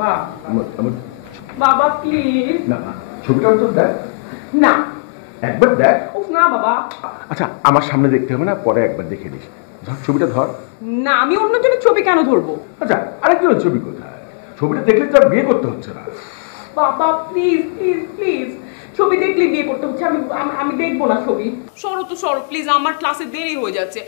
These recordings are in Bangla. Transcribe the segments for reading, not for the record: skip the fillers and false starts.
বাবা বাবা প্লিজ না ছবিটা তো দেখ না একবার দেখ না বাবা আচ্ছা আমার সামনে দেখতে হবে না পরে একবার দেখে নিস ধর ছবিটা ধর না আমি অন্যজনের ছবি কেন ধরবো আচ্ছা আরেকজনের ছবি কোথায় ছবিটা দেখলে তো আর বিয়ে করতে হচ্ছে না বাবা প্লিজ প্লিজ প্লিজ ছবি দেখলে বিয়ে করতে হচ্ছে আমি আমি দেখবো না ছবি সরো তো সরো প্লিজ আমার ক্লাসে দেরি হয়ে যাচ্ছে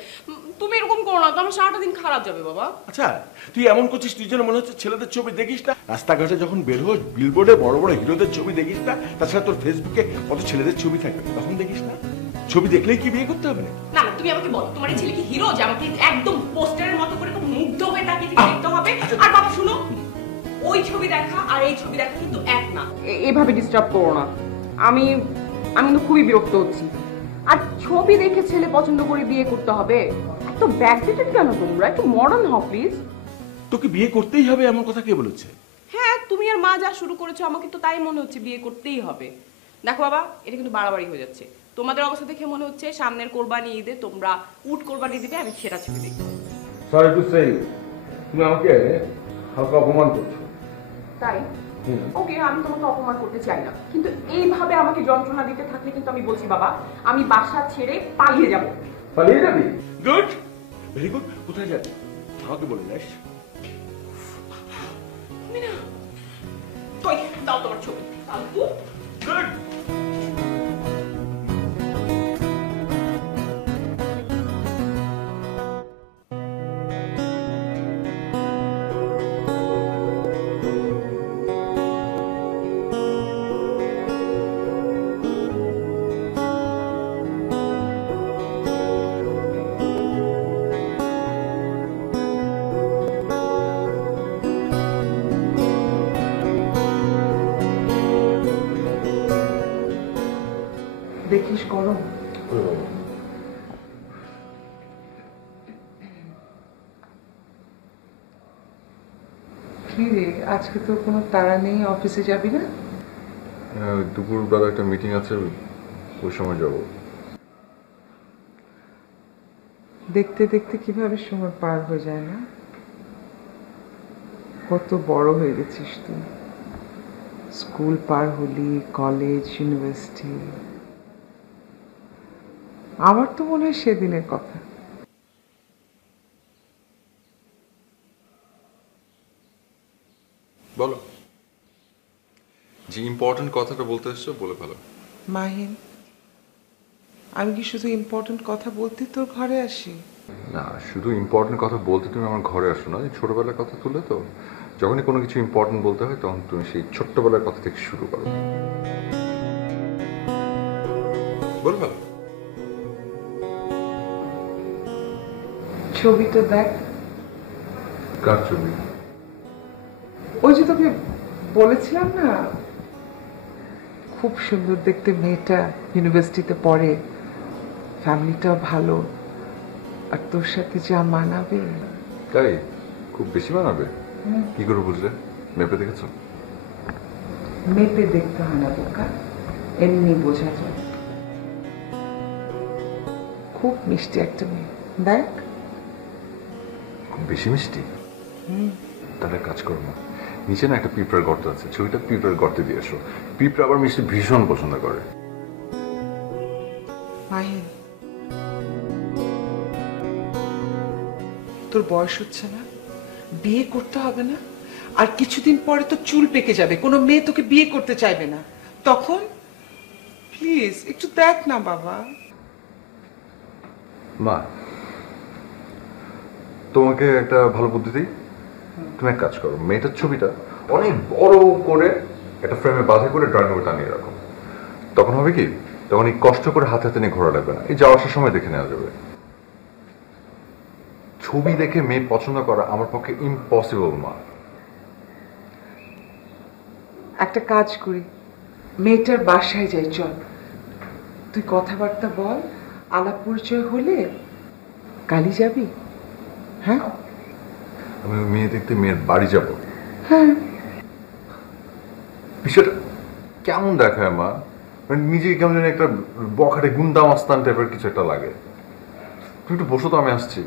তুমি এরকম করো না তো আমার সারাটা দিন খারাপ যাবে বাবা আচ্ছা তুই এমন করছিস তুই যেন মনে হচ্ছে ছেলেদের ছবি দেখিস না রাস্তাঘাটে যখন বের হোস বিলবোর্ডে বড় বড় হিরোদের ছবি দেখিস না তাছাড়া তোর ফেসবুকে কত ছেলেদের ছবি থাকবে তখন দেখিস না ছবি দেখলেই কি বিয়ে করতে হবে না না না তুমি আমাকে বলো তোমার এই ছেলে কি হিরো যে আমাকে একদম পোস্টারের মতো করে খুব মুগ্ধ হয়ে তাকিয়ে দেখতে হবে আর বাবা শুনো ওই ছবি দেখা আর এই ছবি দেখা কিন্তু এক না এভাবে ডিস্টার্ব করো না আমি আমি তো খুবই বিরক্ত হচ্ছি আর ছবি দেখে ছেলে পছন্দ করে বিয়ে করতে হবে এত ব্যাকডেটেড কেন তোমরা একটু মডার্ন হও প্লিজ তোকে বিয়ে করতেই হবে এমন কথা কে বলেছে হ্যাঁ তুমি আর মা যা শুরু করেছো আমাকে তো তাই মনে হচ্ছে বিয়ে করতেই হবে দেখো বাবা এটা কিন্তু বাড়াবাড়ি হয়ে যাচ্ছে তোমাদের অবস্থা দেখে মনে হচ্ছে সামনের কোরবানি ঈদে তোমরা উট কোরবানি দিবে আমি সেটা ছবি দেখবো সরি টু সে তুমি আমাকে হালকা অপমান করছো তাই ওকে আমি তোমাকে অপমান করতে চাই না কিন্তু এইভাবে আমাকে যন্ত্রণা দিতে থাকলে কিন্তু আমি বলছি বাবা আমি বাসা ছেড়ে পালিয়ে যাব পালিয়ে যাবি গুড ভেরি গুড কোথায় যাবি আমাকে বলে যাস তুমি না কই দাও তোমার ছবি ফালতু গুড দেখিস গরম কি রে আজকে তো কোনো তাড়া নেই অফিসে যাবি না দুপুরবেলা একটা মিটিং আছে ওই সময় যাব দেখতে দেখতে কিভাবে সময় পার হয়ে যায় না কত বড় হয়ে গেছিস তুই স্কুল পার হলি কলেজ ইউনিভার্সিটি আমার তো মনে হয় সেদিনের কথা বলো যে ইম্পর্টেন্ট কথাটা বলতে এসছো বলে ফেলো মাহিন আমি কি শুধু ইম্পর্টেন্ট কথা বলতে তোর ঘরে আসি না শুধু ইম্পর্টেন্ট কথা বলতে তুমি আমার ঘরে আসো না ছোটবেলার কথা তুলে তো যখনই কোনো কিছু ইম্পর্টেন্ট বলতে হয় তখন তুমি সেই ছোট্টবেলার কথা থেকে শুরু করো বলে ফেলো ছবিটা দেখ কার ছবি ওই যে তোকে বলেছিলাম না খুব সুন্দর দেখতে মেয়েটা ইউনিভার্সিটিতে পড়ে ফ্যামিলিটাও ভালো আর তোর সাথে যা মানাবে তাই খুব বেশি বানাবে কি করে বুঝলে মেপে দেখেছো মেপে দেখতে হয় না বোকা এমনি বোঝা যায় খুব মিষ্টি একটা মেয়ে দেখ খুব বেশি মিষ্টি তাহলে কাজ করো না নিচে না একটা পিঁপড়ার গর্ত আছে ছবিটা পিঁপড়ার গর্তে দিয়ে এসো পিঁপড়া আবার মিষ্টি ভীষণ পছন্দ করে মাহিন তোর বয়স হচ্ছে না বিয়ে করতে হবে না আর কিছুদিন পরে তো চুল পেকে যাবে কোনো মেয়ে তোকে বিয়ে করতে চাইবে না তখন প্লিজ একটু দেখ না বাবা মা তোমাকে একটা ভালো বুদ্ধি দিই তুমি এক কাজ করো মেয়েটার ছবিটা অনেক বড় করে একটা ফ্রেমে বাঁধা করে ড্রয়িং রুমে টানিয়ে রাখো তখন হবে কি তখন এই কষ্ট করে হাতে হাতে নিয়ে ঘোরা লাগবে না এই যাওয়া আসার সময় দেখে নেওয়া যাবে ছবি দেখে মেয়ে পছন্দ করা আমার পক্ষে ইম্পসিবল মা একটা কাজ করি মেয়েটার বাসায় যাই চল তুই কথাবার্তা বল আলাপ পরিচয় হলে কালই যাবি হ্যাঁ আমি মেয়ে দেখতে মেয়ের বাড়ি যাব হ্যাঁ বিষয়টা কেমন দেখায় মা মানে নিজেকে কেমন যেন একটা বখাটে গুন্ডা মাস্তান টাইপের কিছু একটা লাগে তুমি একটু বসো তো আমি আসছি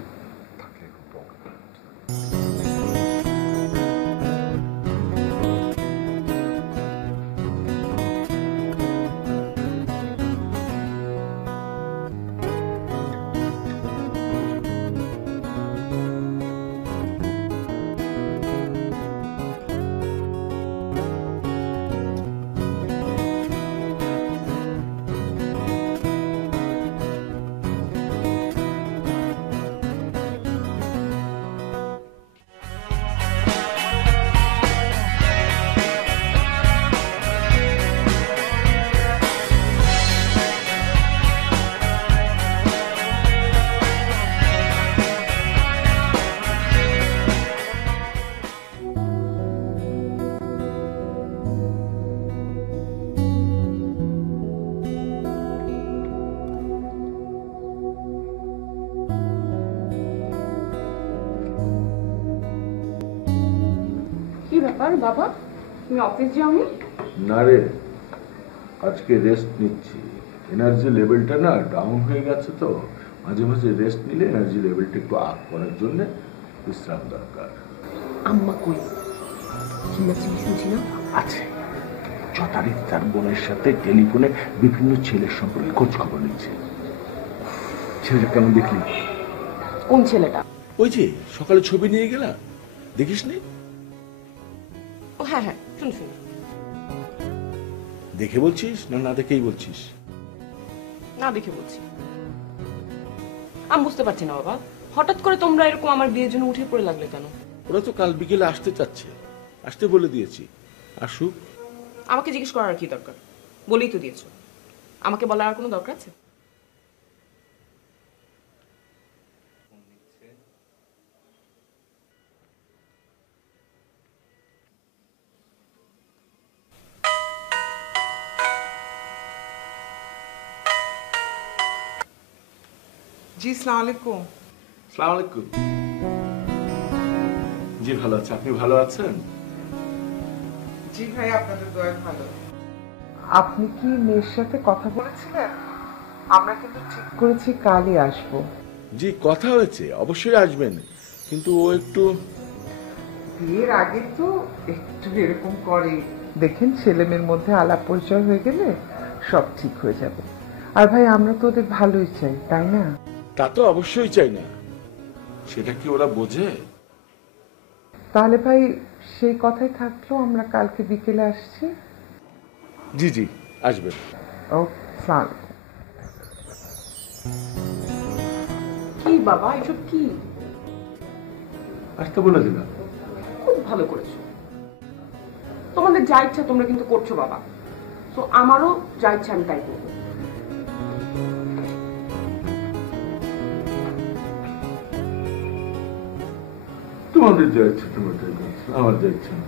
ব্যাপার বাবা, তুমি অফিস যাওনি? না রে, আজকে রেস্ট নিচ্ছি। এনার্জি লেভেলটা না ডাউন হয়ে গেছে, তো মাঝে মাঝে রেস্ট নিলে এনার্জি লেভেলটা একটু আপ করার জন্য বিশ্রাম দরকার। আম্মা কই? চিল্লাচিল্লি শুনছি না? আছে, যথারীতি তার বোনের সাথে টেলিফোনে বিভিন্ন ছেলের সম্পর্কে খোঁজ খবর নিচ্ছে। ছেলেটা কেমন দেখলি? কোন ছেলেটা? ওই যে সকালে ছবি নিয়ে গেলাম, দেখিস নি? ও হ্যাঁ হ্যাঁ, শুন শুন। দেখে বলছিস না না দেখেই বলছিস? না দেখে বলছি। আমি বুঝতে পারছি না বাবা, হঠাৎ করে তোমরা এরকম আমার বিয়ের জন্য উঠে পড়ে লাগলে কেন? ওরা তো কাল বিকেলে আসতে চাচ্ছে, আসতে বলে দিয়েছি। আসুক। আমাকে জিজ্ঞেস করার আর কি দরকার? বলেই তো দিয়েছো। আমাকে বলার আর কোনো দরকার আছে? জি, আসসালামু আলাইকুম। আসসালামু আলাইকুম। জি ভালো আছে, আপনি ভালো আছেন? জি ভাই, আপনাদের দয়া ভালো। আপনি কি মেয়ের সাথে কথা বলেছিলেন? আমরা কিন্তু ঠিক করেছি কালই আসবো। জি কথা হয়েছে, অবশ্যই আসবেন, কিন্তু ও একটু বিয়ের আগে তো একটু এরকম করে। দেখেন, ছেলে মেয়ের মধ্যে আলাপ পরিচয় হয়ে গেলে সব ঠিক হয়ে যাবে। আর ভাই, আমরা তো ওদের ভালোই চাই, তাই না? তা তো অবশ্যই চাই না, সেটা কি ওরা বোঝে? তাহলে ভাই সেই কথাই থাকলো, আমরা কালকে বিকেলে আসছি। জি জি আসবেন। ও সাল। কি বাবা, এসব কি? আসতে বলে দিলাম। খুব ভালো করেছো। তোমাদের যা ইচ্ছা তোমরা কিন্তু করছো বাবা, তো আমারও যা ইচ্ছা আমি তাই করবো। তোমাদের যা ইচ্ছে তোমরা তাই করছো, আমার যা ইচ্ছে না।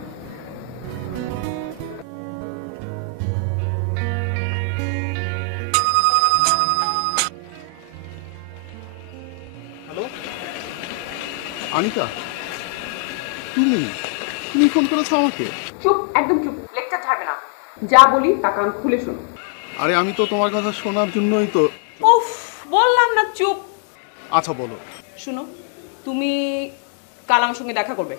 হ্যালো অনিতা, তুমি তুমি ফোন করেছো আমাকে? চুপ, একদম চুপ, লেকচার ছাড়বে না। যা বলি তা কান খুলে শোনো। আরে আমি তো তোমার কথা শোনার জন্যই তো। উফ, বললাম না চুপ। আচ্ছা বলো। শোনো, তুমি কাল আমার সঙ্গে দেখা করবে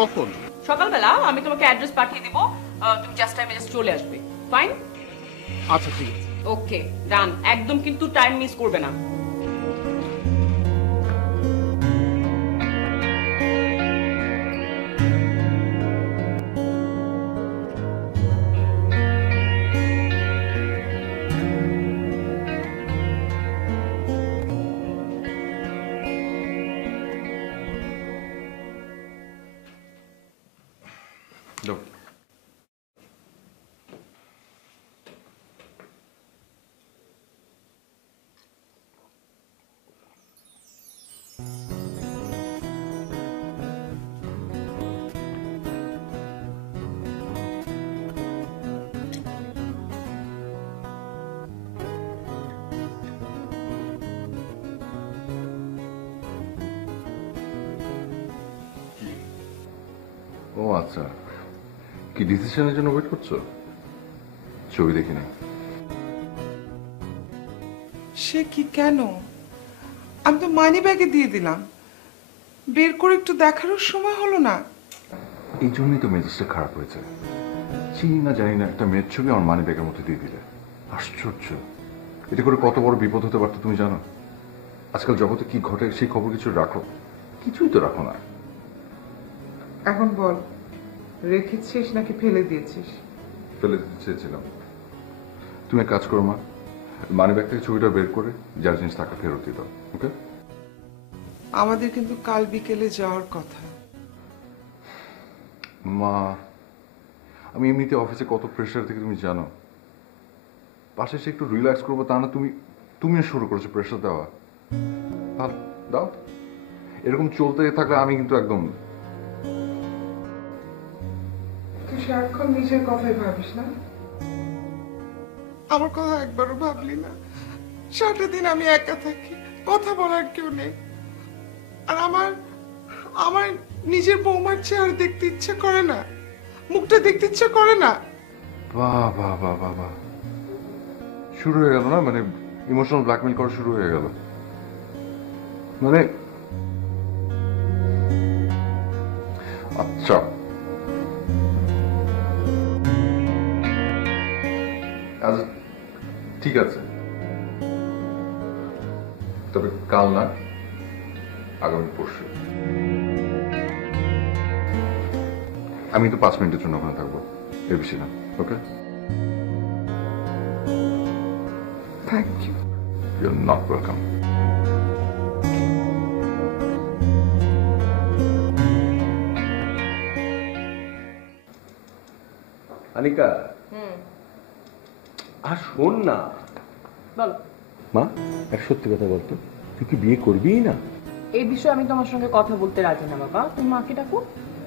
কখন? সকালবেলা। আমি তোমাকে অ্যাড্রেস পাঠিয়ে দিব, তুমি জাস্ট টাইমে জাস্ট চলে আসবে। ফাইন? আচ্ছা ঠিক আছে। ওকে ডান, একদম কিন্তু টাইম মিস করবে না। যাও। ও আচ্ছা, কি ডিসিশনের জন্য ওয়েট করছো? ছবি দেখি না। সে কি, কেন? আমি তো মানি ব্যাগে দিয়ে দিলাম, বের করে একটু দেখারও সময় হলো না। এই জন্যই তো মেজাজটা খারাপ হয়েছে। চিনি না জানি না একটা মেয়ের ছবি আমার মানি ব্যাগের মধ্যে দিয়ে দিলে। আশ্চর্য, এটা করে কত বড় বিপদ হতে পারতো তুমি জানো? আজকাল জগতে কি ঘটে সেই খবর কিছু রাখো? কিছুই তো রাখো না। এখন বল, রেখেছিস নাকি ফেলে দিয়েছিস? ফেলে দিতে চেয়েছিলাম। তুমি এক কাজ করো মা, মানি ব্যাগ থেকে ছবিটা বের করে যার জিনিস টাকা ফেরত দিয়ে দাও। ওকে? আমাদের কিন্তু কাল বিকেলে যাওয়ার কথা। মা, আমি এমনিতে অফিসে কত প্রেশার থেকে তুমি জানো। পাশে এসে একটু রিল্যাক্স করবো, তা না তুমিও শুরু করেছো প্রেশার দেওয়া। দাও, এরকম চলতে থাকলে আমি কিন্তু একদম। তুই সারাক্ষণ নিজের কথাই ভাবিস না? আমার কথা একবারও ভাবলি না? সারাটা দিন আমি একা থাকি, কথা বলার কেউ নেই। আর আমার নিজের বৌমার চেহারা দেখতে ইচ্ছে করে না। মুখটা দেখতে ইচ্ছে করে না। বাহ বাহ বাহ বাহ বাহ, শুরু হয়ে গেল না, মানে ইমোশনাল ব্ল্যাকমেল করা শুরু হয়ে গেল। মানে আচ্ছা, আচ্ছা ঠিক আছে, তবে কাল না, আগামী পরশু। আমি তো 5 মিনিটের জন্য ওখানে থাকবো, এর বেশি না। Okay, thank you. You're not welcome. Anika, আর শোন না, বলো। মা এক সত্যি কথা বলতো, তুই কি বিয়ে করবি না? এই বিষয়ে আমি তোমার সঙ্গে কথা বলতে রাজি না বাবা, তুমি মাকে ডাকো।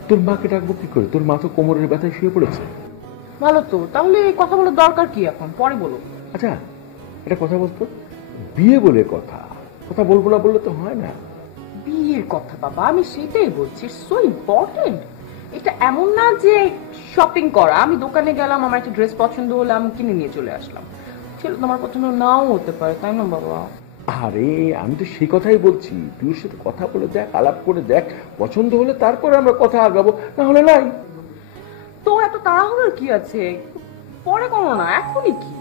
তোর মাকে ডাকবো কি করে? তোর মা তো কোমরের ব্যথায় শুয়ে পড়েছে। ভালো তো, তাহলে এই কথা বলার দরকার কি এখন, পরে বলো। আচ্ছা এটা কথা বলতো, বিয়ে বলে কথা, কথা বলবো না বললে তো হয় না। বিয়ের কথা বাবা, আমি সেটাই বলছি, সো ইম্পর্টেন্ট। এটা এমন না যে শপিং করা, আমি দোকানে গেলাম, আমার একটা ড্রেস পছন্দ হলো, আমি কিনে নিয়ে চলে আসলাম। ছেলে তোমার পছন্দ নাও হতে পারে, তাই না বাবা? আরে আমি তো সেই কথাই বলছি, তুই ওর সাথে কথা বলে দেখ, আলাপ করে দেখ, পছন্দ হলে তারপরে আমরা কথা আগাবো, না হলে নাই। তো এত তাড়াহুড়োর কি আছে, পরে করো না, এখনই কি?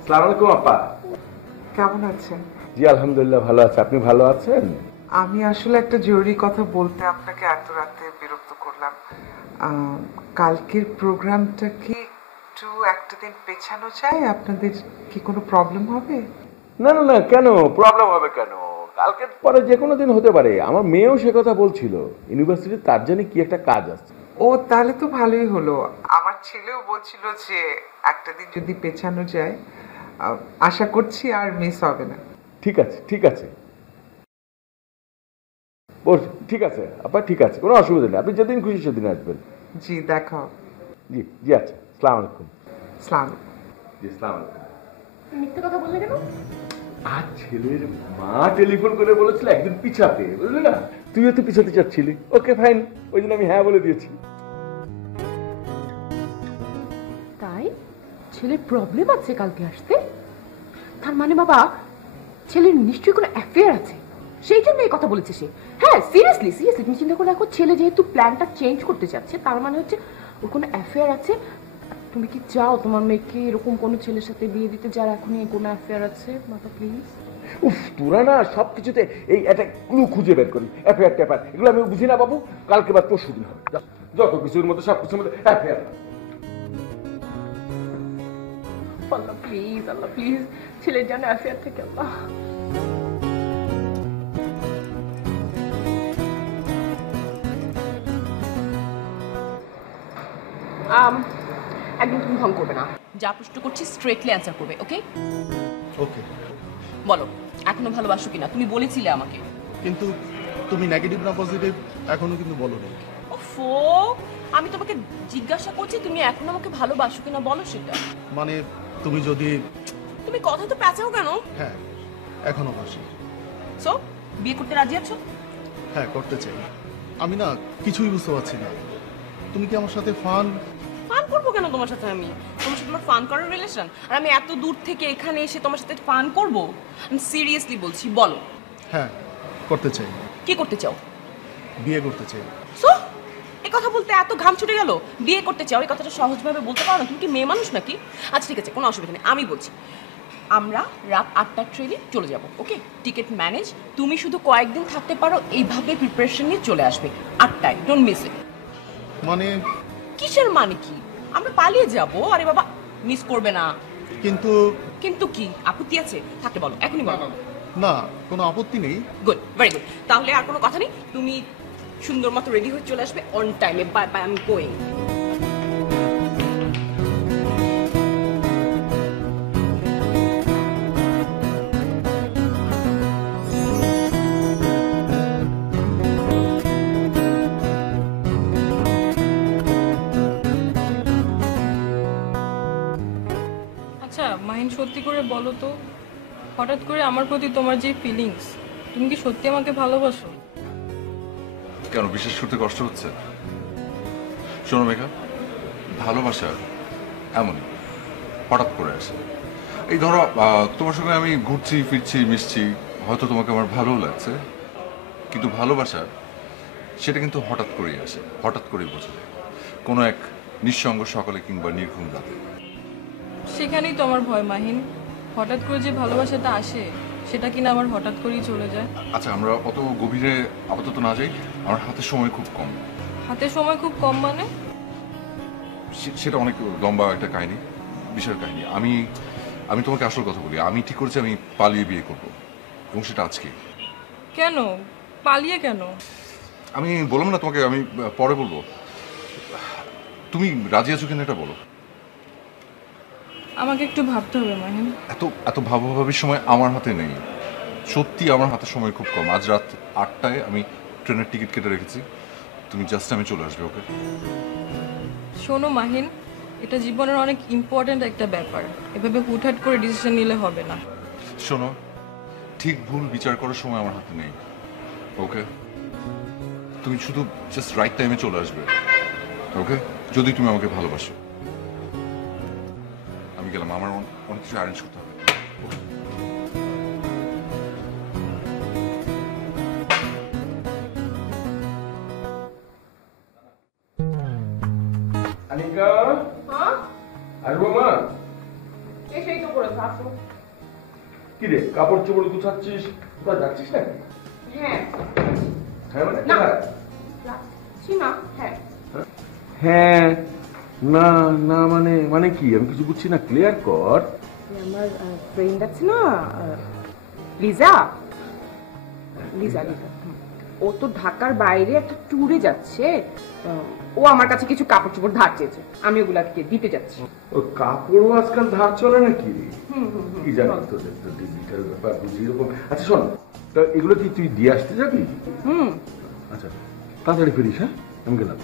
আসসালামু আলাইকুম আপা। কেমন আছেন? জি আলহামদুলিল্লাহ ভালো আছে, আপনি ভালো আছেন? আমি আসলে একটা জরুরি কথা বলতে আপনাকে এত রাতে বিরক্ত করলাম। কালকের প্রোগ্রামটা কি একটু একটা দিন পেছানো যায়? আপনাদের কি কোনো প্রবলেম হবে? না না না, কেন প্রবলেম হবে কেন? কালকে পরে যে কোনো দিন হতে পারে। আমার মেয়েও সে কথা বলছিল, ইউনিভার্সিটির তার জানি কি একটা কাজ আছে। ও তাহলে তো ভালোই হলো। আমার ছেলেও বলছিল যে একটা দিন যদি পেছানো যায়, আশা করছি আর মিস হবে না। ঠিক আছে ঠিক আছে, ঠিক আছে আপা, ঠিক আছে, কোনো অসুবিধা নেই, আপনি যেদিন খুশি সেদিন আসবেন। জি দেখা হবে। জি জি আচ্ছা, সালাম আলাইকুম। সালাম। জি সালাম আলাইকুম। মিথ্যে কথা বললে কেন? আর ছেলের মা টেলিফোন করে বলেছিল একদিন পিছাতে, বুঝলি না? তুইও তো পিছাতে চাচ্ছিলি, ওকে ফাইন, ওই জন্য আমি হ্যাঁ বলে দিয়েছি। তাই ছেলের প্রবলেম আছে কালকে আসতে? তার মানে বাবা ছেলের নিশ্চয়ই কোনো অ্যাফেয়ার আছে, সেই জন্য এই কথা বলেছে সে। হ্যাঁ সিরিয়াসলি সিরিয়াসলি তুমি চিন্তা করে দেখো, ছেলে যেহেতু প্ল্যানটা চেঞ্জ করতে চাচ্ছে, তার মানে হচ্ছে ওর কোনো অ্যাফেয়ার আছে। তুমি কি চাও তোমার মেয়েকে এরকম কোনো ছেলের সাথে বিয়ে দিতে যার এখনই কোনো অ্যাফেয়ার আছে? বাবা প্লিজ। উফ, তোরা না সবকিছুতে এই একটা ক্লু খুঁজে বের করি, অ্যাফেয়ার ট্যাফেয়ার এগুলো আমি বুঝি না বাবু। কালকে বাদ পরশু দিন হবে, যত কিছুর মধ্যে সব কিছুর মধ্যে affair. Allah please, Allah please, ছেলের যেন অ্যাফেয়ার থেকে আল্লাহ। একদম তুমি ভঙ্গ করবে না, যা প্রশ্ন করছি স্ট্রেটলি অ্যান্সার করবে, ওকে? ওকে, বলো এখনো ভালোবাসো কিনা? তুমি বলেছিলে আমাকে। কিন্তু তুমি নেগেটিভ না পজিটিভ এখনো কিন্তু বলোনি। ওফো, আমি তোমাকে জিজ্ঞাসা করছি তুমি এখন আমাকে ভালোবাসো কিনা, বলো সেটা। মানে তুমি যদি, তুমি কথা তো পেঁচাও কেন? হ্যাঁ এখনো বাসি। সো বিয়ে করতে রাজি আছো? হ্যাঁ করতে চাই। আমি না কিছুই বুঝতে পারছি না, তুমি কি আমার সাথে ফান করবো কেন তোমার সাথে? আমি তোমার সাথে আমার ফান করার রিলেশন, আর আমি এত দূর থেকে এখানে এসে তোমার সাথে ফান করবো? আমি সিরিয়াসলি বলছি, বলো। হ্যাঁ করতে চাই, কি করতে চাও? বিয়ে করতে চাই। সো এই কথা বলতে এত ঘাম ছুটে গেল? বিয়ে করতে চাও, এই কথাটা সহজভাবে বলতে পারো না? তুমি কি মেয়ে মানুষ নাকি? আচ্ছা ঠিক আছে, কোনো অসুবিধা নেই, আমি বলছি। আমরা রাত 8টার ট্রেনে চলে যাব, ওকে? টিকিট ম্যানেজ, তুমি শুধু কয়েকদিন থাকতে পারো, এইভাবে প্রিপারেশন নিয়ে চলে আসবে 8টায়, ডোন্ট মিস ইট। মানে কিসের মানে কি? আমরা পালিয়ে যাব। আরে বাবা মিস করবে না। কিন্তু কিন্তু কি আপত্তি আছে? থাকতে বলো, এখনই বলো। না, কোনো আপত্তি নেই। গুড, ভেরি গুড, তাহলে আর কোনো কথা নেই, তুমি সুন্দর মতো রেডি হয়ে চলে আসবে অন টাইমে। বাই বাই, আমি গোয়িং। আচ্ছা মাহিন, সত্যি করে বলো তো, হঠাৎ করে আমার প্রতি তোমার যে ফিলিংস তুমি কি সত্যি আমাকে ভালোবাসো? কেন বিশ্বাস করতে কষ্ট হচ্ছে? শোনো মেঘা, ভালোবাসা এমনই হঠাৎ করে আসে। এই ধরো তোমার সঙ্গে আমি ঘুরছি ফিরছি মিশছি, হয়তো তোমাকে আমার ভালো লাগছে, কিন্তু ভালোবাসা সেটা কিন্তু হঠাৎ করেই আসে, হঠাৎ করেই বোঝা যায় কোনো এক নিঃসঙ্গ সকালে কিংবা নির্ঘুম রাতে। সেখানেই তো আমার ভয় মাহিন, হঠাৎ করে যে ভালোবাসাটা আসে সেটা কিনা আমার হঠাৎ করেই চলে যায়। আচ্ছা আমরা অত গভীরে আপাতত না যাই, আমার হাতে সময় খুব কম। হাতে সময় খুব কম মানে? সেটা অনেক লম্বা একটা কাহিনী, বিশাল কাহিনী। আমি তোমাকে আসল কথা বলি, আমি ঠিক করেছি আমি পালিয়ে বিয়ে করব, এবং সেটা আজকে। কেন পালিয়ে কেন? আমি বললাম না তোমাকে, আমি পরে বলবো। তুমি রাজি আছো কিনা এটা বলো। আমাকে একটু ভাবতে হবে মাহিন। এত এত ভাবাভাবির সময় আমার হাতে নেই, সত্যি আমার হাতে সময় খুব কম। আজ রাত 8টায় আমি ট্রেনের টিকিট কেটে রেখেছি, তুমি জাস্ট আমি চলে আসবে। ওকে? শোনো মাহিন, এটা জীবনের অনেক ইম্পর্ট্যান্ট একটা ব্যাপার, এভাবে হুটহাট করে ডিসিশন নিলে হবে না। শোনো, ঠিক ভুল বিচার করার সময় আমার হাতে নেই। ওকে? তুমি শুধু জাস্ট রাইট টাইমে চলে আসবে। ওকে? যদি তুমি আমাকে ভালোবাসো। আমি গেলাম, আমার অনেক কিছু অ্যারেঞ্জ করতে হবে। আনিকা, হ্যাঁ আসবো মা? এসেই তো করেছো, আসো। কি রে, কাপড় চোপড় গুছাচ্ছিস? কোথায় যাচ্ছিস নাকি? হ্যাঁ হ্যাঁ মানে না। কোথায়? যাচ্ছি না। হ্যাঁ হ্যাঁ না না মানে মানে কি আমি কিছু বুঝছি না, ক্লিয়ার কর। আমার ফ্রেন্ড আছে না, লিজা লিজা লিজা ও তো ঢাকার বাইরে একটা ট্যুরে যাচ্ছে। ও আমার কাছে কিছু কাপড় চোপড় ধার চেয়েছে, আমি ওগুলাকে দিতে যাচ্ছি। ও কাপড়ও আজকাল ধার চলে নাকি? কি জানিস তো, ডিজিটাল ব্যাপার বুঝি এরকম। আচ্ছা শোন, তা এগুলো কি তুই দিয়ে আসতে যাবি? আচ্ছা তাড়াতাড়ি ফিরিস। হ্যাঁ আমি গেলাম।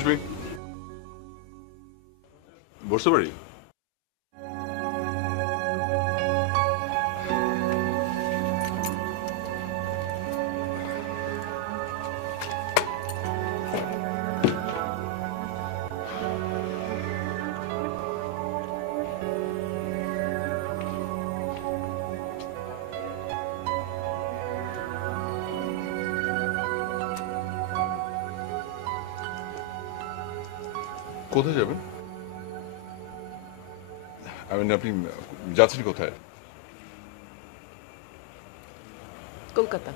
এক্সকিউজ মি, বসতে পারি? কোথায় যাবেন? আপনি যাচ্ছেন কোথায়? কলকাতা।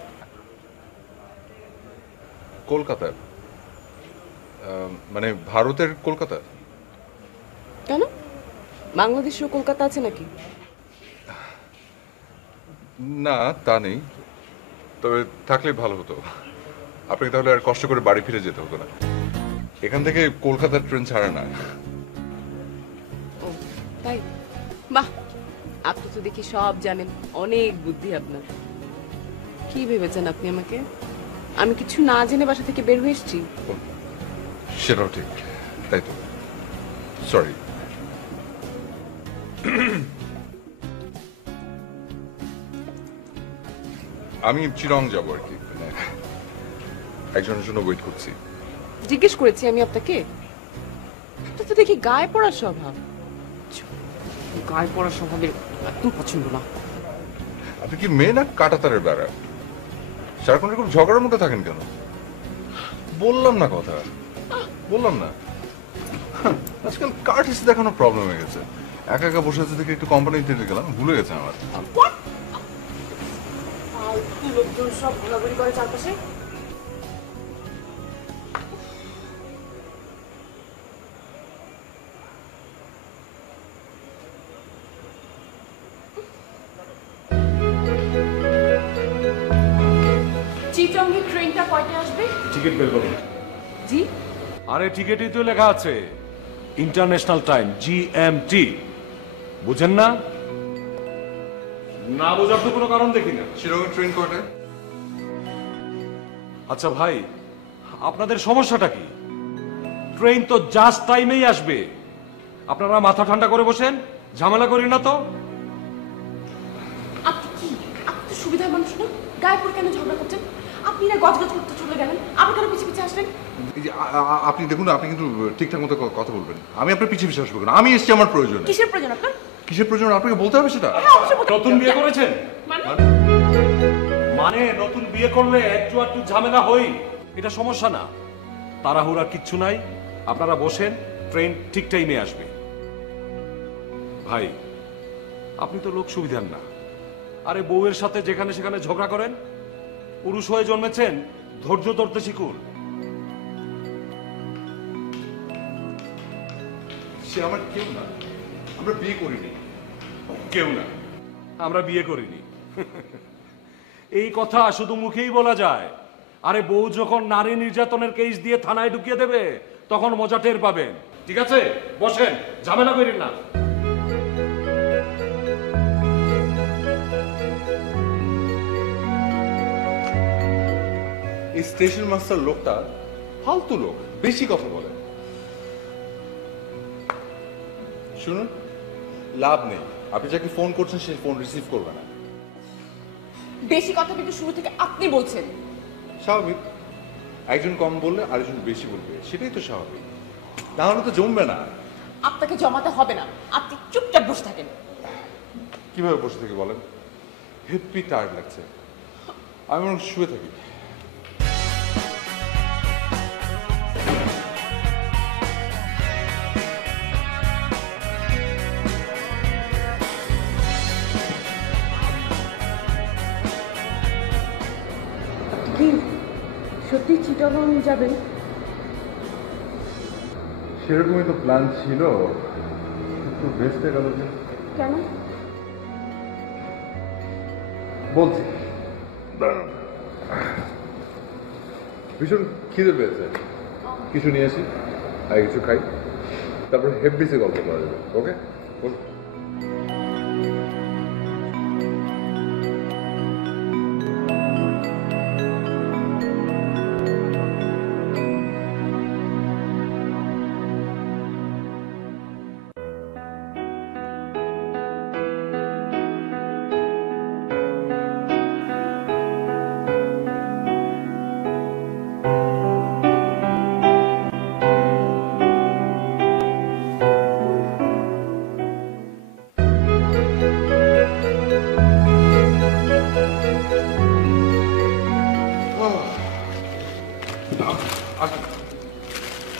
কলকাতায়? মানে ভারতের কলকাতা? কেন, বাংলাদেশেও কলকাতা আছে নাকি? না, তা নেই, তবে থাকলে ভালো হতো। আপনাকে তাহলে আর কষ্ট করে বাড়ি ফিরে যেতে হতো না। এখান থেকে কলকাতার ট্রেন ছাড়ে না। ও তাই? বাহ, আপনি তো দেখি সব জানেন, অনেক বুদ্ধি আপনার। কি ভেবেছেন আপনি আমাকে? আমি কিছু না জেনে বাসা থেকে বের হয়ে এসেছি? সেটাও ঠিক, তাই তো, সরি। আমি চিরং যাবো আর কি, একজনের জন্য ওয়েট করছি। জিজ্ঞেস করেছি আমি আপনাকে? আপনার তো দেখি গায়ে পড়ার স্বভাব। গায়ে পড়ার স্বভাবের একদম পছন্দ না। আপনি কি মেয়ে না কাঁটাতারের বেড়া? সারাক্ষণ এরকম ঝগড়ার মধ্যে থাকেন কেন? বললাম না কথা, বললাম না। আজকাল কার্টিস দেখানো প্রবলেম হয়ে গেছে। একা একা বসে আছে দেখে একটু কোম্পানি টেনে গেলাম, ভুলে গেছে আমার। লোকজন সব ঘোরাঘুরি করে চারপাশে। চিটংয়ে ট্রেনটা কয়টায় আসবে? টিকিট বের করুন। জি? আরে টিকিটই তো লেখা আছে ইন্টারন্যাশনাল টাইম, জিএমটি। বুঝেন না? না বোঝার তো কোনো কারণ দেখি না। চিরঙের ট্রেন কয়টায়? আচ্ছা ভাই, আপনাদের সমস্যাটা কি? ট্রেন তো জাস্ট টাইমেই আসবে। আপনারা মাথা ঠান্ডা করে বসেন, ঝামেলা করি না তো। আপনি কি, আপনি তো সুবিধার মানুষ না? গায়ে পড়ে কেন ঝগড়া করছেন? আপনি না গজগজ করতে চলে গেলেন, আবার কেন পিছিয়ে পিছিয়ে আসলেন? আপনি দেখুন, আপনি কিন্তু ঠিকঠাক মতো কথা বলবেন। আমি আপনার পিছিয়ে পিছিয়ে আসবো কেন? আমি এসেছি আমার প্রয়োজনে। কিসের প্রয়োজন আপনার? কিসের প্রয়োজন আপনাকে বলতে হবে সেটা? নতুন বিয়ে করেছেন মানে? মানে নতুন বিয়ে করলে একটু একটু ঝামেলা হই, এটা সমস্যা না। তাড়াহুড়া কিচ্ছু নাই, আপনারা বসেন, ট্রেন ঠিক টাইমে আসবে। ভাই, আপনি তো লোক সুবিধার না। আরে বউয়ের সাথে যেখানে সেখানে ঝগড়া করেন? পুরুষ হয়ে জন্মেছেন, ধৈর্য ধরতে শিখুন। সে আমার কেউ না, আমরা বিয়ে করিনি। কেউ না, আমরা বিয়ে করিনি। এই কথা শুধু মুখেই বলা যায়। আরে বউ যখন নারী নির্যাতনের কেস দিয়ে থানায় ঢুকিয়ে দেবে, তখন মজা টের পাবেন। ঠিক আছে, বসেন, ঝামেলা করেন না। এই স্টেশন মাস্টার লোকটা ফালতু লোক, বেশি কথা বলে। শুনুন, লাভ নেই, আপনি যাকে ফোন করছেন সে ফোন রিসিভ করবে না। বেশি কথা কিন্তু শুরু থেকে আপনি বলছেন। স্বাভাবিক, একজন কম বললে আরেকজন বেশি বলবে, সেটাই তো স্বাভাবিক। তাহলে তো জমবে না। আপনাকে জমাতে হবে না, আপনি চুপচাপ বসে থাকেন। কিভাবে বসে থেকে বলেন? হেপি টায়ার্ড লাগছে, আমি বরং শুয়ে থাকি। কি সত্যি চিটাগং যাবেন? সেরকমই তো প্ল্যান ছিল, একটু ভেস্তে গেল যে। কেন? বলছি, ভীষণ খিদে পেয়েছে, কিছু নিয়ে আসি আর কিছু খাই, তারপর হেব্বিসে গল্প করা যাবে। ওকে,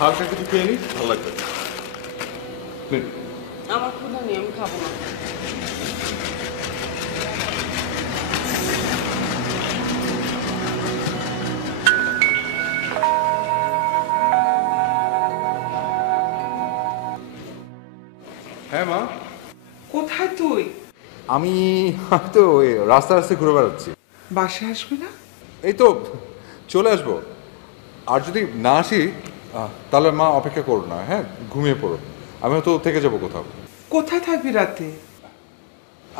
হালকা কিছু খেয়ে নিস, ভালো লাগবে। আমার ক্ষুধা নেই, আমি খাবো না। হ্যাঁ মা, কোথায় তুই? আমি তো ওই রাস্তায় রাস্তায় ঘুরে বেড়াচ্ছি। বাসায় আসবে না? এই তো চলে আসবো। আর যদি না আসি তাহলে মা অপেক্ষা করো না, হ্যাঁ ঘুমিয়ে পড়ো, আমি হয়তো থেকে যাবো কোথাও। কোথায় থাকবি রাতে?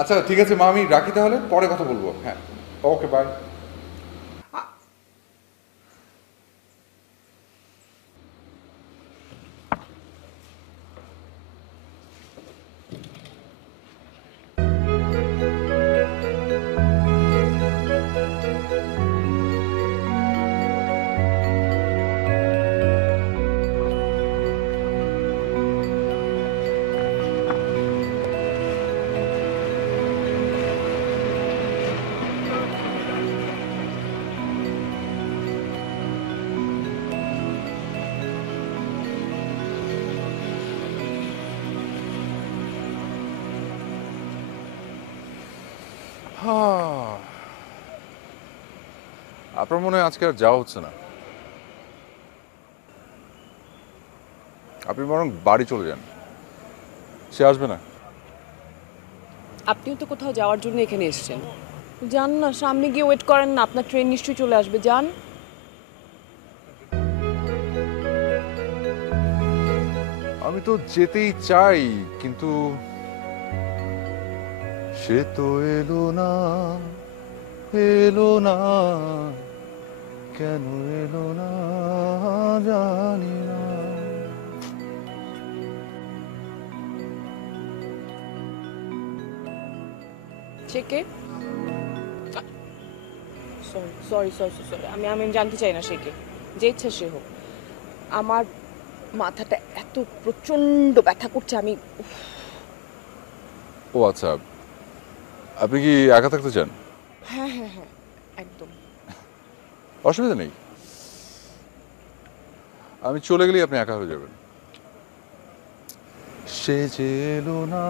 আচ্ছা ঠিক আছে মা, আমি রাখি তাহলে, পরে কথা বলবো। হ্যাঁ ওকে বাই। আপনার মনে হয় আজকে আর যাওয়া হচ্ছে না, আপনি বরং বাড়ি চলে যান, সে আসবে না। আপনিও তো কোথাও যাওয়ার জন্য এখানে এসেছেন, যান না, সামনে গিয়ে ওয়েট করেন না, আপনার ট্রেন নিশ্চয়ই চলে আসবে, যান। আমি তো যেতেই চাই, কিন্তু সে তো এলো না, এলো না, কেন এলো না জানি না। সে কে? সরি সরি সরি সরি, আমি আমি জানতে চাই না সে কে, যে ইচ্ছা সে হোক। আমার মাথাটা এত প্রচন্ড ব্যথা করছে, আমি ও আচ্ছা, আপনি কি একা থাকতে চান? হ্যাঁ হ্যাঁ হ্যাঁ একদম। অসুবিধা নেই, আমি চলে গেলেই আপনি একা হয়ে যাবেন। সে যে এলো না,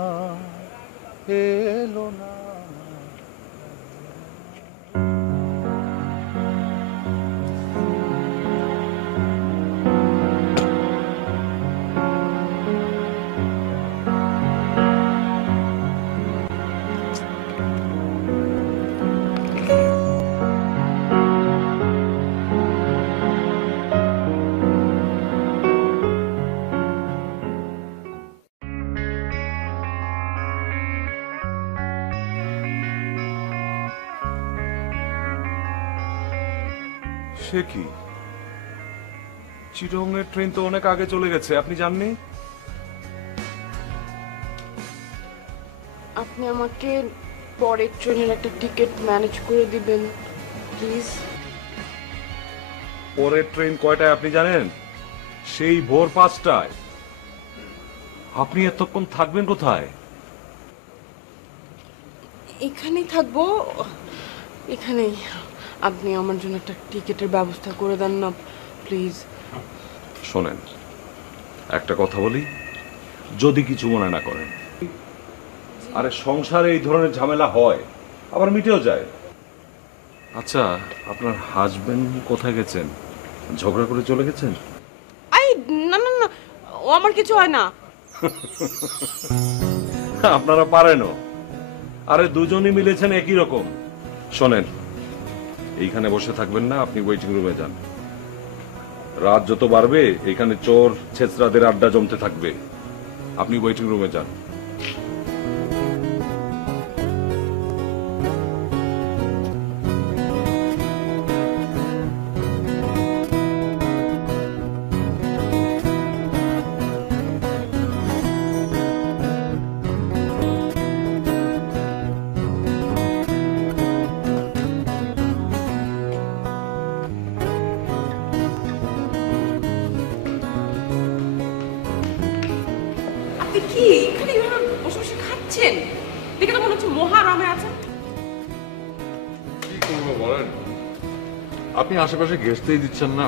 এলো না। সে কি, চিটংয়ের ট্রেন তো অনেক আগে চলে গেছে, আপনি জাননি? আপনি আমাকে পরের ট্রেনের একটা টিকিট ম্যানেজ করে দিবেন প্লিজ। পরের ট্রেন কয়টায় আপনি জানেন? সেই ভোর 5টায়। আপনি এতক্ষণ থাকবেন কোথায়? এখানেই থাকবো, এখানেই। আপনি আমার জন্য একটা টিকিটের ব্যবস্থা করে দেন না প্লিজ। শোনেন, একটা কথা বলি, যদি কিছু মনে না করেন। আরে সংসারে এই ধরনের ঝামেলা হয়, আবার মিটেও যায়। আচ্ছা, আপনার হাজবেন্ড কোথায় গেছেন? ঝগড়া করে চলে গেছেন? আই না না না, ও আমার কিছু হয় না। আপনারা পারেনও, আরে দুজনই মিলেছেন একই রকম। শোনেন, এইখানে বসে থাকবেন না, আপনি ওয়েটিং রুমে যান। রাত যত বাড়বে এখানে চোর ছেচরাদের আড্ডা জমতে থাকবে, আপনি ওয়েটিং রুমে যান। আপনি কি এখানে এভাবে বসে বসে খাচ্ছেন? দেখে তো মনে হচ্ছে মহারামে আছেন। কি করবো বলেন, আপনি আশেপাশে ঘেঁষতেই দিচ্ছেন না,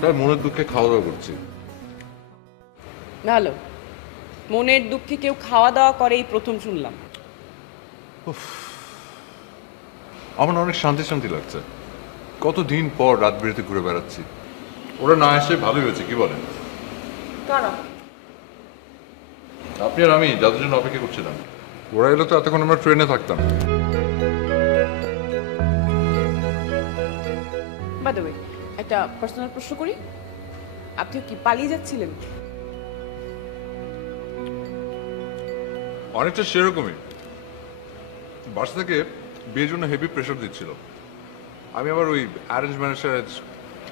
তাই মনের দুঃখে খাওয়া দাওয়া করছি। ভালো, মনের দুঃখে কেউ খাওয়া দাওয়া করে এই প্রথম শুনলাম। আমার না অনেক শান্তি শান্তি লাগছে। কতদিন পর রাত বিরেতে ঘুরে বেড়াচ্ছি। ওরা না এসে ভালোই হয়েছে, কি বলেন? কারা? আপনি আর আমি যাদের জন্য অপেক্ষা করছিলাম। ওরা এলে তো এতক্ষণ আমরা ট্রেনে থাকতাম। বাই দ্য ওয়ে, একটা পার্সোনাল প্রশ্ন করি, আপনি কি পালিয়ে যাচ্ছিলেন? অনেকটা সেরকমই। বাসা থেকে বিয়ের জন্য হেভি প্রেশার দিচ্ছিল। আমি আবার ওই অ্যারেঞ্জ ম্যারেজ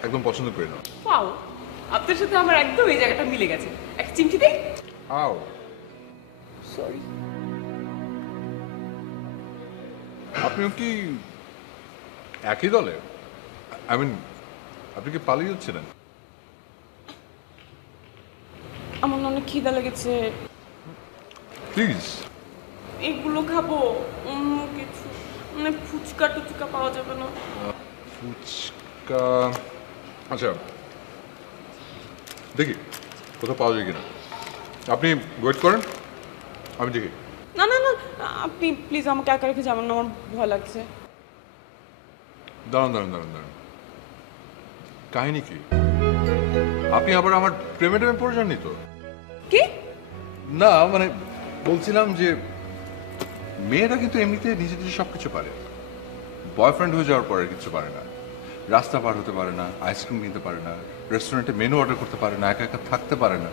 একদম পছন্দ করি না। পাও, আপনার সাথে আমার একদম এই জায়গাটা মিলে গেছে। একটা চিমটি দেই? আও সরি। আপনিও কি একই দলে? আই মিন, আপনি কি পালিয়ে যাচ্ছিলেন? আমার না অনেক খিদা লেগেছে। প্লিজ। এগুলো খাবো, অন্য কিছু মানে ফুচকা টুচকা পাওয়া যাবে না? ফুচকা, আচ্ছা দেখি কোথাও পাওয়া যায় কিনা। আপনি ওয়েট করেন, আমি দেখি। না না না, আপনি প্লিজ আমাকে একা রেখে যাবেন না, আমার ভয় লাগছে। দাঁড়ান দাঁড়ান দাঁড়ান দাঁড়ান, কাহিনী কি? আপনি আবার আমার প্রেমে টেমে পড়ে যাননি তো? কি? না মানে বলছিলাম যে মেয়েরা কিন্তু এমনিতে নিজে নিজে সবকিছু পারে। বয়ফ্রেন্ড হয়ে যাওয়ার পরে কিছু পারে না। রাস্তা পার হতে পারে না, আইসক্রিম কিনতে পারে না, রেস্টুরেন্টে মেনু অর্ডার করতে পারে না, একা একা থাকতে পারে না।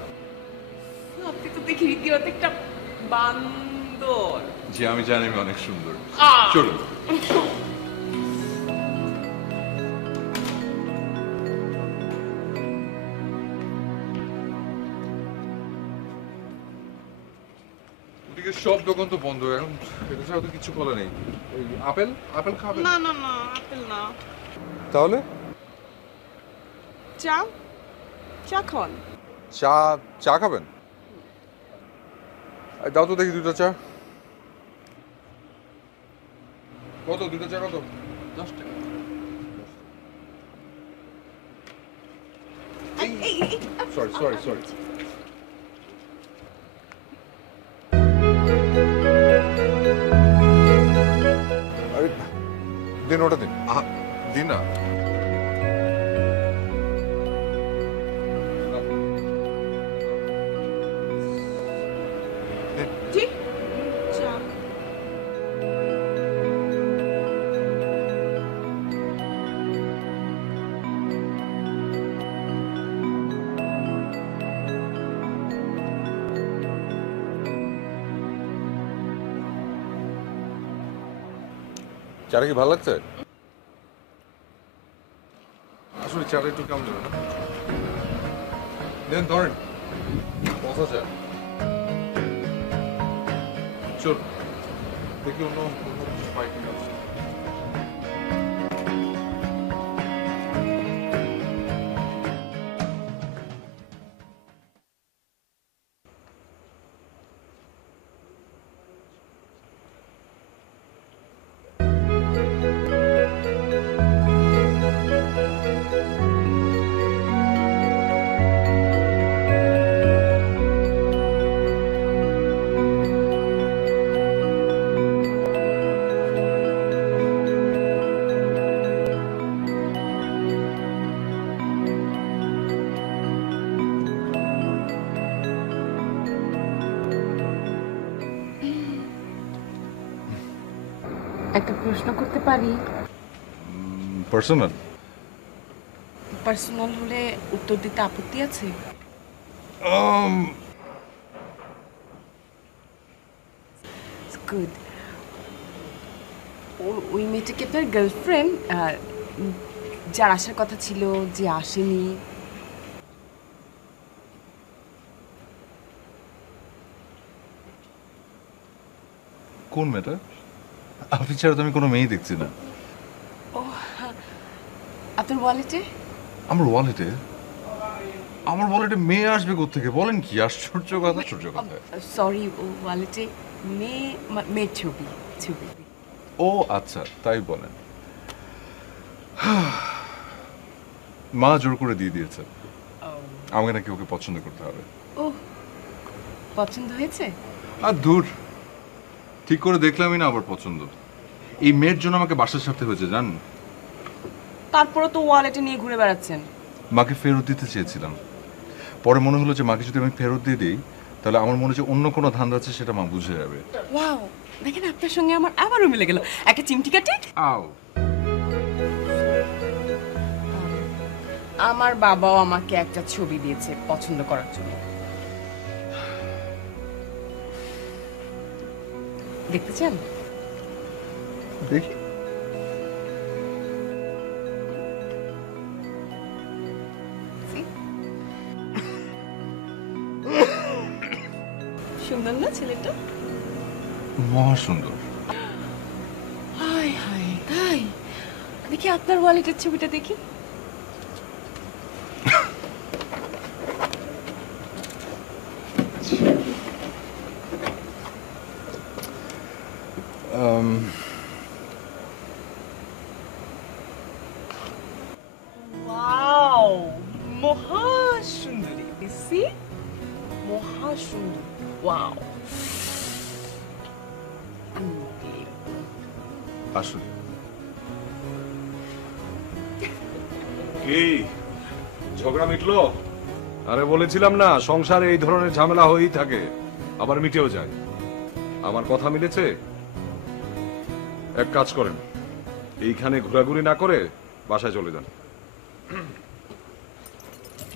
আপনি তো দেখি রীতিমতো একটা বান্দর। যে আমি জানি আমি অনেক সুন্দর। আহ! চলুন। ওদিকে সব দোকান তো বন্ধ, এখন এটা ছাড়া তো কিছু বলা নেই। ওই আপেল, আপেল খাবেন? না না না, আপেল না। তাহলে চা, চা খান। চা, চা খাবেন? দাও তো দেখি দুটো চা। কত দুটো চা কত? 10 টাকা। Sorry sorry sorry. আরে দিন, ওটা দিন। দিন না। জি, চা। চাটা কি ভালো লাগছে? আসলে চাটা একটু কেমন দেবে না? দেন ধরেন, বসা চা। চল দেখি অন্য কিছু পাই কিনা। একটা প্রশ্ন করতে পারি? পার্সোনাল? পার্সোনাল হলে উত্তর দিতে আপত্তি আছে? গুড। ওই মেয়েটা কি আপনার গার্লফ্রেন্ড, যার আসার কথা ছিল, যে আসেনি? কোন মেয়েটা? আপনি ছাড়া তো আমি কোনো মেয়েই দেখছি না। ও, আপনার ওয়ালেটে? আমার ওয়ালেটে? আমার ওয়ালেটে মেয়ে আসবে কোত্থেকে? বলেন কি আশ্চর্য কথা, আশ্চর্য কথা। সরি, ও ওয়ালেটে মেয়ের ছবি। ও আচ্ছা, তাই বলেন। মা জোর করে দিয়ে দিয়েছে, আমাকে নাকি ওকে পছন্দ করতে হবে। ও পছন্দ হয়েছে? আর দূর, ঠিক করে দেখলামই না আবার পছন্দ। এই মেয়ের জন্য আমাকে বাসার সাথে হয়েছে জান। তারপরে তো ওয়ালেটে নিয়ে ঘুরে বেড়াচ্ছেন। মাকে ফেরত দিতে চেয়েছিলাম, পরে মনে হলো যে মাকে যদি আমি ফেরত দিয়ে দিই তাহলে আমার মনে হচ্ছে অন্য কোনো ধান্দা আছে, সেটা মা বুঝে যাবে। ওয়াও, দেখেন আপনার সঙ্গে আমার আবারও মিলে গেল। একটা চিমটি কাটে। আও, আমার বাবাও আমাকে একটা ছবি দিয়েছে পছন্দ করার জন্য। দেখতে চান? দেখি। সুন্দর না ছেলেটা? মহা সুন্দর। হায় হায়, তাই? দেখি আপনার ওয়ালেটের ছবিটা দেখি। ওয়াও, মহা সুন্দরী। দিছি মহা সুন্দর। ওয়াও, আসুন। কি ঝগড়া মিটলো? আরে বলেছিলাম না, সংসারে এই ধরনের ঝামেলা হয়েই থাকে, আবার মিটেও যায়। আমার কথা মিলেছে? এক কাজ করেন, এইখানে ঘোরাঘুরি না করে বাসায় চলে যান।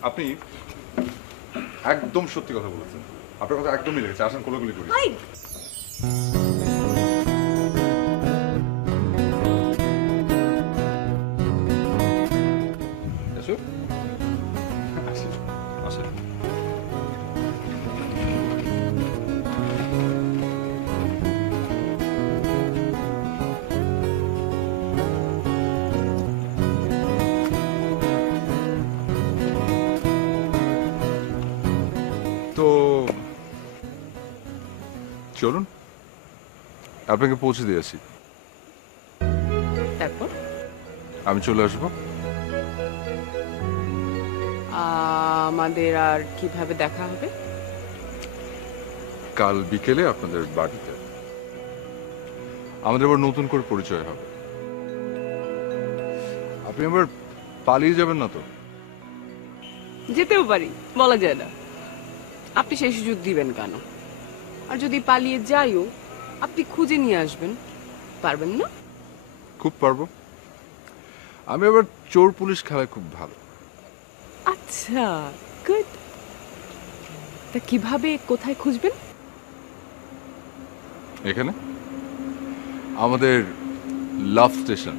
আপনি একদম সত্যি কথা বলেছেন, আপনার কথা একদম মিলে গেছে। আসেন কোলাকুলি করি। এসো। আসেন, আসেন। তো চলুন, আপনাকে পৌঁছে দিয়েছি। তারপর আমি চলে আসবো। আমাদের আর কিভাবে দেখা হবে? কাল বিকেলে আপনাদের বাড়িতে আমাদের আবার নতুন করে পরিচয় হবে। আপনি আবার পালিয়ে যাবেন না তো? যেতেও পারি, বলা যায় না। আপনি সেই সুযোগ দিবেন কেন? আর যদি পালিয়ে যাইও, আপনি খুঁজে নিয়ে আসবেন, পারবেন না? খুব পারবো। আমি আবার চোর পুলিশ খেলায় খুব ভালো। আচ্ছা, গুড। তা কিভাবে, কোথায় খুঁজবেন? এখানে আমাদের লাভ স্টেশন।